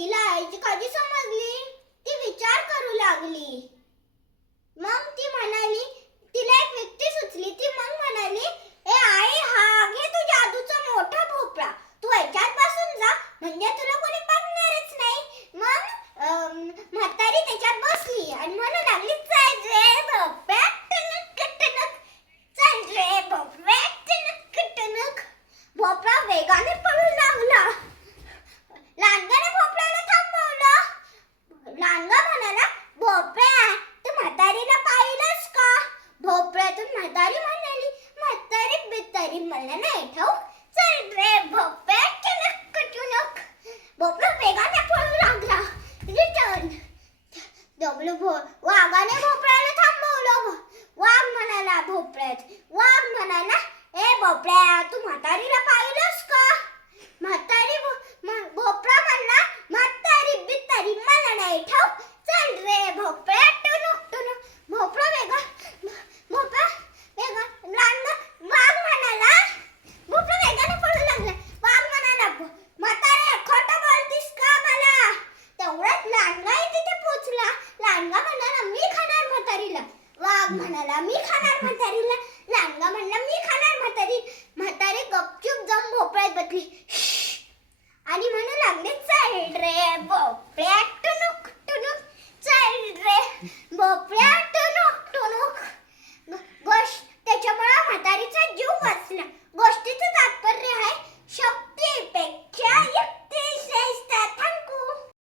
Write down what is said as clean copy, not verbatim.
लेकीला आईची कधी समजली? ती विचार करू लागली. मग ती म्हणाली, तिला एक युक्ती सुचली. ती मग म्हणाली, ए आई, हा घे तू जादूचा मोठा भोपळा, तू याच्यात बसून जा, म्हणजे तुला कोणी बघणारच नाही. मग म्हातारी त्याच्यात बसली आणि म्हणू लागली, चल रे भोपळा टणक टणक, चल रे भोपळा टणक टणक. भोपळा वेगाने पळू लागला. लांडग्याने भोपळ्याला थांबवलं. लांडगा म्हणाला, भोपळ्या, तू म्हातारीला पाहिलंस का? भोपळ्यातून म्हातारी म्हणाली, म्हातारी बितारी मला नाही ठाऊक, चल रे भोपळा टणक टणक. भोपळा वेगाने पळू लागला. रिटर्न. वाघाने भोपळ्याला थांबवलं. वाघ म्हणाला भोपळ्यात, वाघ म्हणाला, ए भोपळ्या, तू म्हातारीला पाहिलंस का? म्हातारी भोपळा म्हणला, म्हातारी बितारी मला नाही ठाऊक, चल रे भोपळा टणक टणक. भोपळा वेगा लांडगा. वाघ म्हणाला, भोपळा वेगाने पळू लागला. वाघ म्हणाला, म्हातारे, खोटं बोलतीस का मला? तेवढ्यात लांडगाही तिथे पोचला. लांडगा म्हणाला, मी खाणार म्हातारीला. वाघ म्हणाला, मी खाणार म्हातारीला. लांडगा म्हणला, मी खाणार म्हातारी. म्हातारी गपचूप जाऊन भोपळ्यात बसली आणि म्हणू लागले, चल रे भोपळ्या